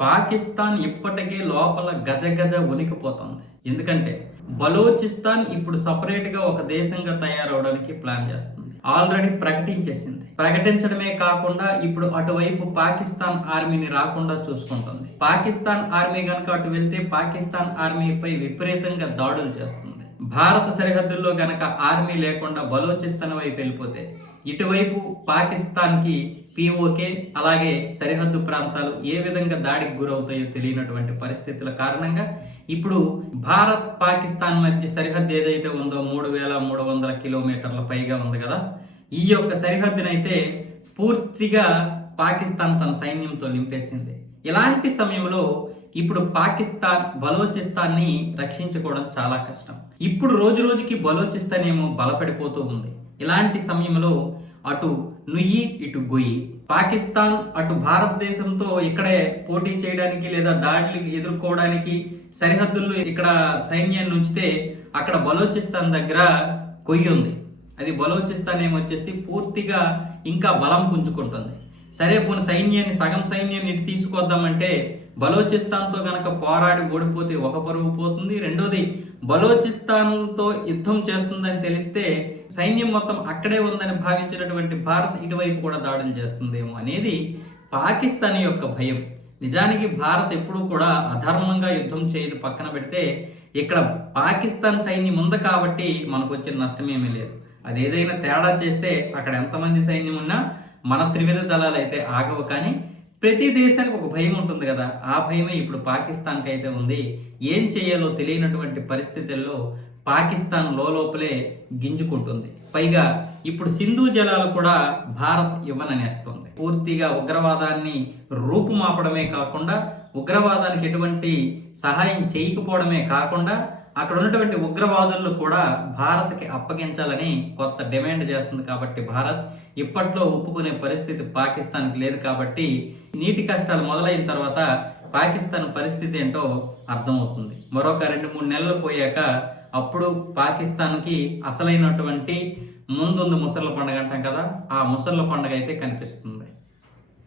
పాకిస్తాన్ ఇప్పటికే లోపల గజ గజ ఉనికిపోతుంది ఎందుకంటే బలోచిస్తాన్ ఇప్పుడు సపరేట్గా ఒక దేశంగా తయారవడానికి ప్లాన్ చేస్తుంది. ఆల్రెడీ ప్రకటించేసింది. ప్రకటించడమే కాకుండా ఇప్పుడు అటువైపు పాకిస్తాన్ ఆర్మీని రాకుండా చూసుకుంటుంది. పాకిస్తాన్ ఆర్మీ కనుక అటు వెళ్తే పాకిస్తాన్ ఆర్మీపై విపరీతంగా దాడులు చేస్తుంది. భారత సరిహద్దుల్లో గనక ఆర్మీ లేకుండా బలోచిస్తాన్ వైపు వెళ్ళిపోతే ఇటువైపు పాకిస్తాన్కి పిఓకే అలాగే సరిహద్దు ప్రాంతాలు ఏ విధంగా దాడికి గురవుతాయో తెలియనటువంటి పరిస్థితుల కారణంగా ఇప్పుడు భారత్ పాకిస్తాన్ మధ్య సరిహద్దు ఏదైతే ఉందో మూడు వేల మూడు వందల కిలోమీటర్ల పైగా ఉంది కదా ఈ యొక్క సరిహద్దునైతే పూర్తిగా పాకిస్తాన్ తన సైన్యంతో నింపేసింది. ఇలాంటి సమయంలో ఇప్పుడు పాకిస్తాన్ బలోచిస్తాన్ని రక్షించుకోవడం చాలా కష్టం. ఇప్పుడు రోజు రోజుకి బలోచిస్తాన్ ఏమో బలపడిపోతూ ఉంది. ఇలాంటి సమయంలో అటు నుయ్యి ఇటు గొయ్యి. పాకిస్తాన్ అటు భారతదేశంతో ఇక్కడే పోటీ చేయడానికి లేదా దాడులు ఎదుర్కోవడానికి సరిహద్దుల్లో ఇక్కడ సైన్యాన్ని ఉంచితే అక్కడ బలోచిస్తాన్ దగ్గర కొయ్యి ఉంది. అది బలోచిస్తాన్ ఏమొచ్చేసి పూర్తిగా ఇంకా బలం పుంజుకుంటుంది. సరే పోని సైన్యాన్ని సగం సైన్యాన్ని ఇటు తీసుకొద్దామంటే బలోచిస్తాన్తో గనక పోరాడి ఓడిపోతే ఒక పరువు పోతుంది. రెండోది బలోచిస్తాన్తో యుద్ధం చేస్తుందని తెలిస్తే సైన్యం మొత్తం అక్కడే ఉందని భావించినటువంటి భారత్ ఇటువైపు కూడా దాడులు చేస్తుందేమో అనేది పాకిస్తాన్ యొక్క భయం. నిజానికి భారత్ ఎప్పుడూ కూడా అధర్మంగా యుద్ధం చేయదు పక్కన పెడితే ఇక్కడ పాకిస్తాన్ సైన్యం ఉంది కాబట్టి మనకు వచ్చిన నష్టమేమీ లేదు. అది ఏదైనా తేడా చేస్తే అక్కడ ఎంతమంది సైన్యం ఉన్నా మన త్రివిధ దళాలు అయితే ఆగవు కానీ ప్రతి దేశానికి ఒక భయం ఉంటుంది కదా. ఆ భయమే ఇప్పుడు పాకిస్తాన్కి అయితే ఉంది. ఏం చేయాలో తెలియనటువంటి పరిస్థితుల్లో పాకిస్తాన్ లోపలే గింజుకుంటుంది. పైగా ఇప్పుడు సింధు జలాలు కూడా భారత్ ఇవ్వననేస్తుంది. పూర్తిగా ఉగ్రవాదాన్ని రూపుమాపడమే కాకుండా ఉగ్రవాదానికి ఎటువంటి సహాయం చేయకపోవడమే కాకుండా అక్కడ ఉన్నటువంటి ఉగ్రవాదులను కూడా భారత్కి అప్పగించాలని కొత్త డిమాండ్ చేస్తుంది కాబట్టి భారత్ ఇప్పట్లో ఒప్పుకునే పరిస్థితి పాకిస్తాన్కి లేదు కాబట్టి నీటి కష్టాలు మొదలైన తర్వాత పాకిస్తాన్ పరిస్థితి ఏంటో అర్థమవుతుంది. మరొక రెండు మూడు నెలలు పోయాక అప్పుడు పాకిస్తాన్కి అసలైనటువంటి ముందుంది ముసళ్ళ పండుగ అంటాం కదా ఆ ముసళ్ళ పండుగ అయితే కనిపిస్తుంది.